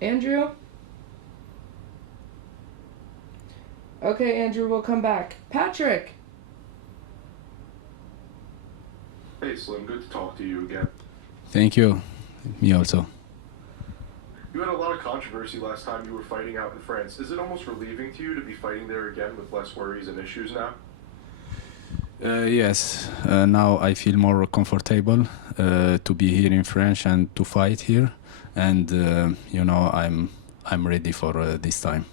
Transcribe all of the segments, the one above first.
Andrew? Okay, Andrew, we'll come back. Patrick! Hey Slim, good to talk to you again. Thank you. Me also. You had a lot of controversy last time you were fighting out in France. Is it almost relieving to you to be fighting there again with less worries and issues now? Yes, now I feel more comfortable to be here in France and to fight here, and I'm ready for this time.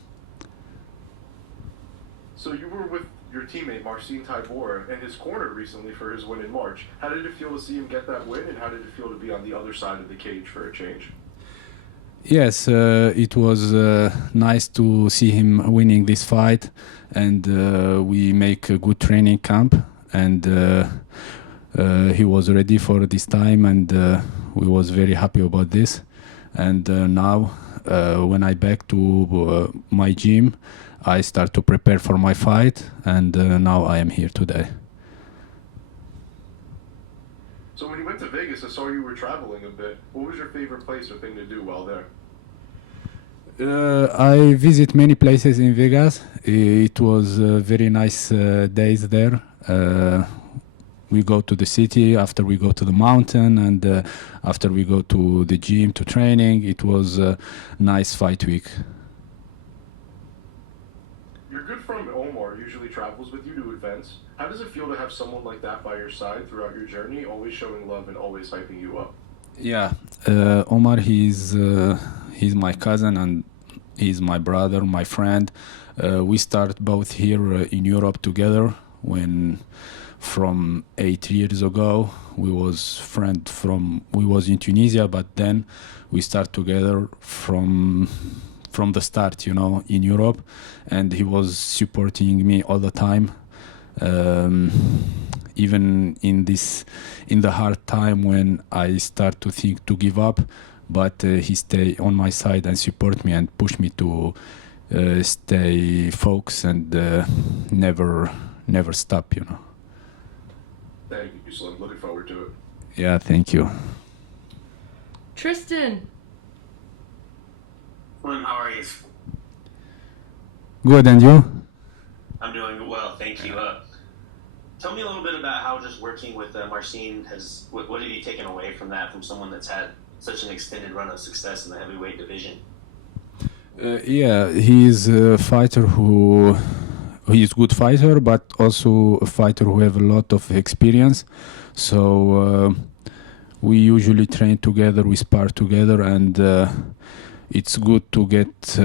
So you were with your teammate Marcin Tybura and his corner recently for his win in March. How did it feel to see him get that win, and how did it feel to be on the other side of the cage for a change? Yes, it was nice to see him winning this fight, and we make a good training camp, and he was ready for this time, and we was very happy about this. And now, when I back to my gym, I start to prepare for my fight, and now I am here today. So when you went to Vegas, I saw you were traveling a bit. What was your favorite place or thing to do while there? I visit many places in Vegas. It was very nice days there. We go to the city, after we go to the mountain, and after we go to the gym to training. It was a nice fight week. Your good friend Omar usually travels with you to events. How does it feel to have someone like that by your side throughout your journey, always showing love and always hyping you up? Yeah, Omar, he's my cousin and he's my brother, my friend. We start both here in Europe together. When from 8 years ago, we was in Tunisia, but then we start together from the start, in Europe, and he was supporting me all the time. Even in the hard time when I start to think to give up, but he stay on my side and support me and push me to stay focused and never stop. Thank you, Slim. Looking forward to it. Yeah, thank you. Tristan! Slim, how are you? Good, and you? I'm doing well, thank you. Tell me a little bit about how just working with Marcin what have you taken away from that, from someone that's had such an extended run of success in the heavyweight division? Yeah, he is a fighter he is good fighter, but also a fighter who have a lot of experience. So we usually train together, we spar together, and it's good to get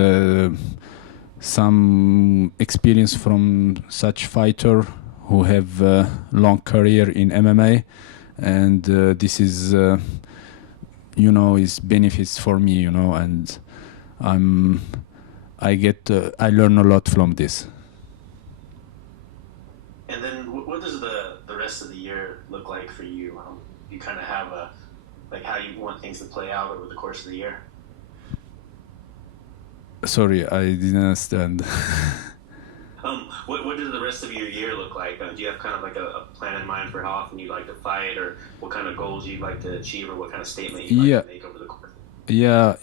some experience from such fighter who have a long career in MMA, and this is is benefits for me, and I learn a lot from this. And then what does the rest of the year look like for you? You kind of have how you want things to play out over the course of the year? Sorry, I didn't understand. What does the rest of your year look like? Do you have kind of like a plan in mind for how often you'd like to fight, or what kind of goals you'd like to achieve, or what kind of statement you'd like to make over the course? Yeah,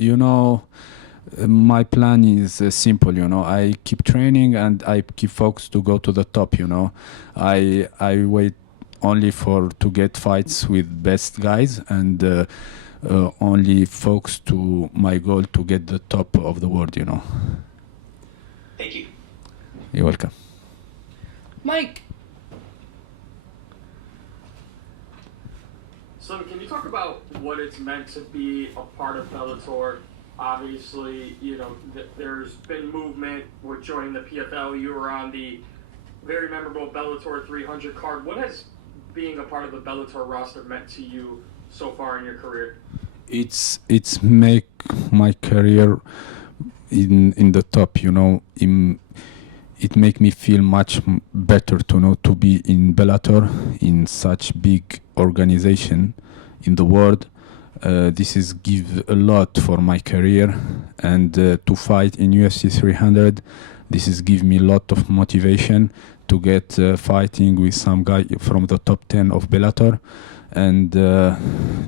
my plan is simple. I keep training and I keep focused to go to the top. I wait only to get fights with best guys, and only focus to my goal to get the top of the world. Thank you. You're welcome. Mike! So can you talk about what it's meant to be a part of Bellator? Obviously, there's been movement with joining the PFL. You were on the very memorable Bellator 300 card. What has being a part of the Bellator roster meant to you so far in your career? It's make my career in the top. It make me feel much better to be in Bellator, in such big organization in the world. This is give a lot for my career, and to fight in UFC 300, this is give me a lot of motivation to get fighting with some guy from the top 10 of Bellator, and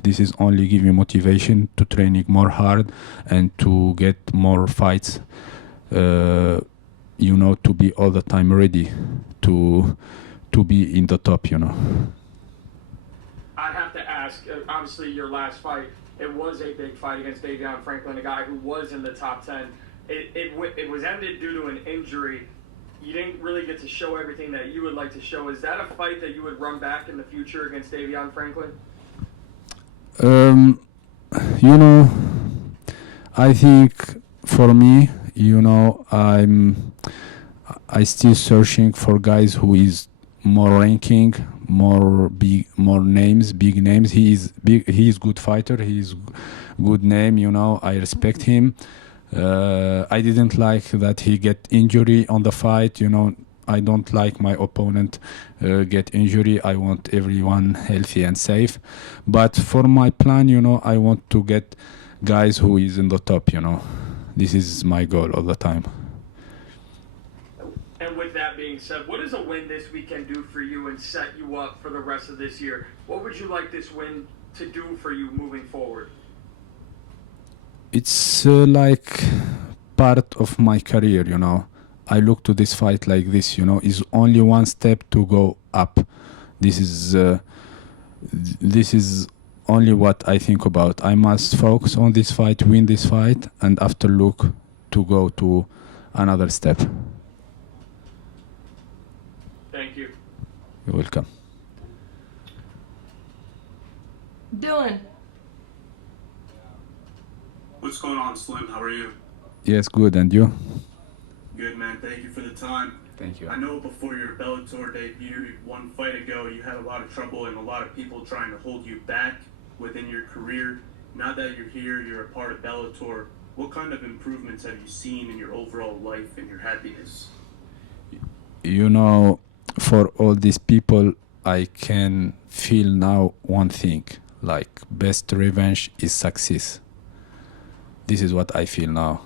this is only give me motivation to training more hard and to get more fights. To be all the time ready to be in the top. I have to ask, obviously your last fight, it was a big fight against Davion Franklin, a guy who was in the top 10. It was ended due to an injury. You didn't really get to show everything that you would like to show. Is that a fight that you would run back in the future against Davion Franklin? I think for me, I still searching for guys who is more ranking, more names, big names. He is big. He is good fighter. He is good name. I respect him. I didn't like that he get injury on the fight. I don't like my opponent get injury. I want everyone healthy and safe. But for my plan, I want to get guys who is in the top. This is my goal all the time. And with that being said, what does a win this weekend do for you and set you up for the rest of this year? What would you like this win to do for you moving forward? It's like part of my career, I look to this fight like this, is only one step to go up. This is only what I think about. I must focus on this fight, win this fight, and after look to go to another step. Thank you. You're welcome. Dylan. What's going on, Slim? How are you? Yes, good. And you? Good, man. Thank you for the time. Thank you. I know before your Bellator debut, one fight ago, you had a lot of trouble and a lot of people trying to hold you back within your career. Now that you're here, you're a part of Bellator. What kind of improvements have you seen in your overall life and your happiness? For all these people, I can feel now one thing, like best revenge is success. This is what I feel now.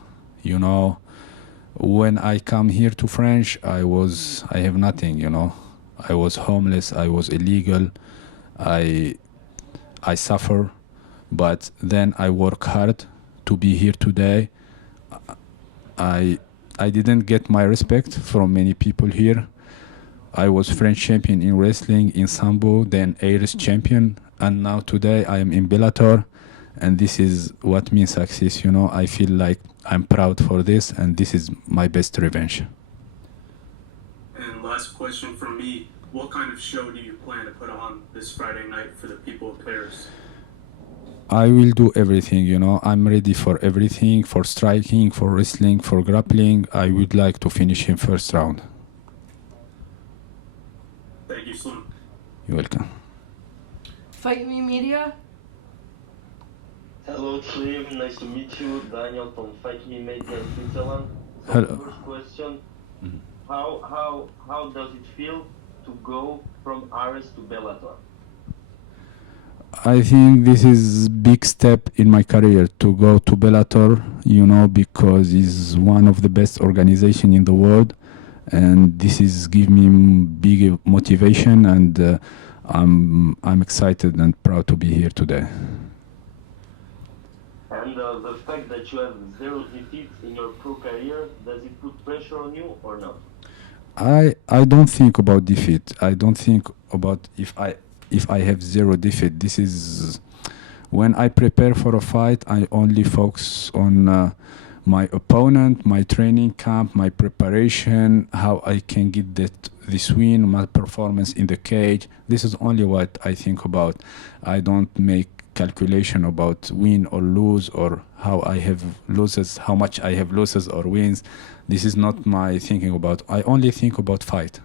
When I come here to France, I have nothing, I was homeless, I was illegal, I suffer, but then I work hard to be here today. I didn't get my respect from many people here. I was French champion in wrestling in Sambo, then Irish champion, and now today I am in Bellator, and this is what means success. I feel like I'm proud for this, and this is my best revenge. And last question from me, what kind of show do you plan to put on this Friday night for the people of Paris? I will do everything, I'm ready for everything, for striking, for wrestling, for grappling. I would like to finish him first round. Thank you, Slim. You're welcome. Fight Me Media. Hello, Slim. Nice to meet you. Daniel from Fight Me Media in Switzerland. So Hello. First question: How does it feel to go from Ares to Bellator? I think this is big step in my career to go to Bellator, because it's one of the best organization in the world, and this is give me big motivation, and I'm excited and proud to be here today. And the fact that you have 0 defeats in your pro career, does it put pressure on you or not? I don't think about defeat. I don't think about if I have 0 defeat. This is when I prepare for a fight, I only focus on my opponent, my training camp, my preparation, how I can get this win, my performance in the cage. This is only what I think about. I don't make calculation about win or lose, or how I have losses, how much I have losses or wins. This is not my thinking about. I only think about fight.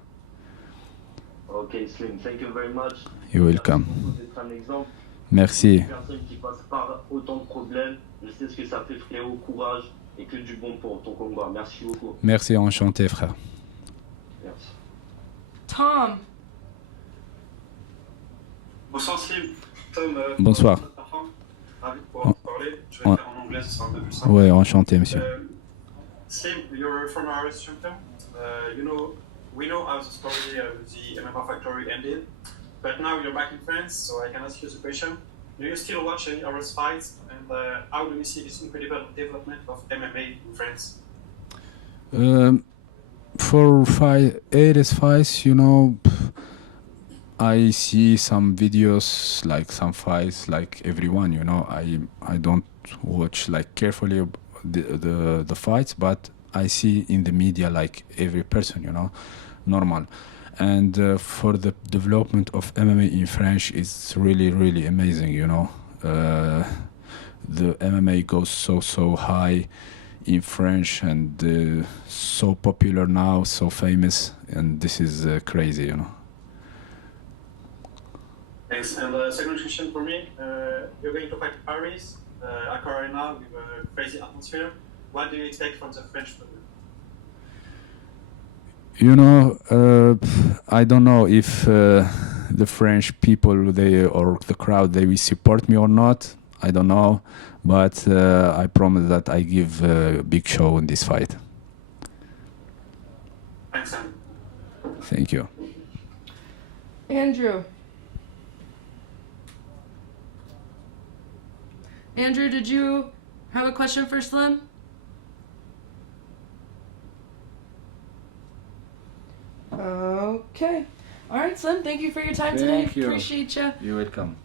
Okay, Slim, thank you very much. You're welcome. C'est un exemple. Merci. Une personne qui passe par autant de problèmes, je sais ce que ça fait, frérot, courage et que du bon pour ton combat. Merci beaucoup. Merci, enchanté, frère. Merci. Tom. Bonsoir Slim. Tom, Bonsoir. Ravi de pouvoir te parler. Je vais le faire en anglais, ce sera un peu plus simple. Ouais, enchanté, monsieur. Slim, you're from Ares champion. We know how the story of the MMA factory ended, but now you're back in France, so I can ask you the question. Do you still watch any Ares fights? And how do you see this incredible development of MMA in France? For Ares fights, you know, I see some videos, like some fights, like everyone, you know. I don't watch like carefully the fights, but I see in the media like every person, you know, normal. And for the development of MMA in French, it's really, really amazing, you know. The MMA goes so high in French and so popular now, so famous, and this is crazy, you know. Thanks. And second question for me, you're going to fight Paris, Accor Arena with a crazy atmosphere. What do you expect from the French public? You know, I don't know if the French people, or the crowd, they will support me or not. I don't know, but I promise that I give a big show in this fight. Thanks, Sam. Thank you. Andrew. Andrew, did you have a question for Slim? Okay. All right, Slim, thank you for your time today. Thank you. Appreciate you. You're welcome.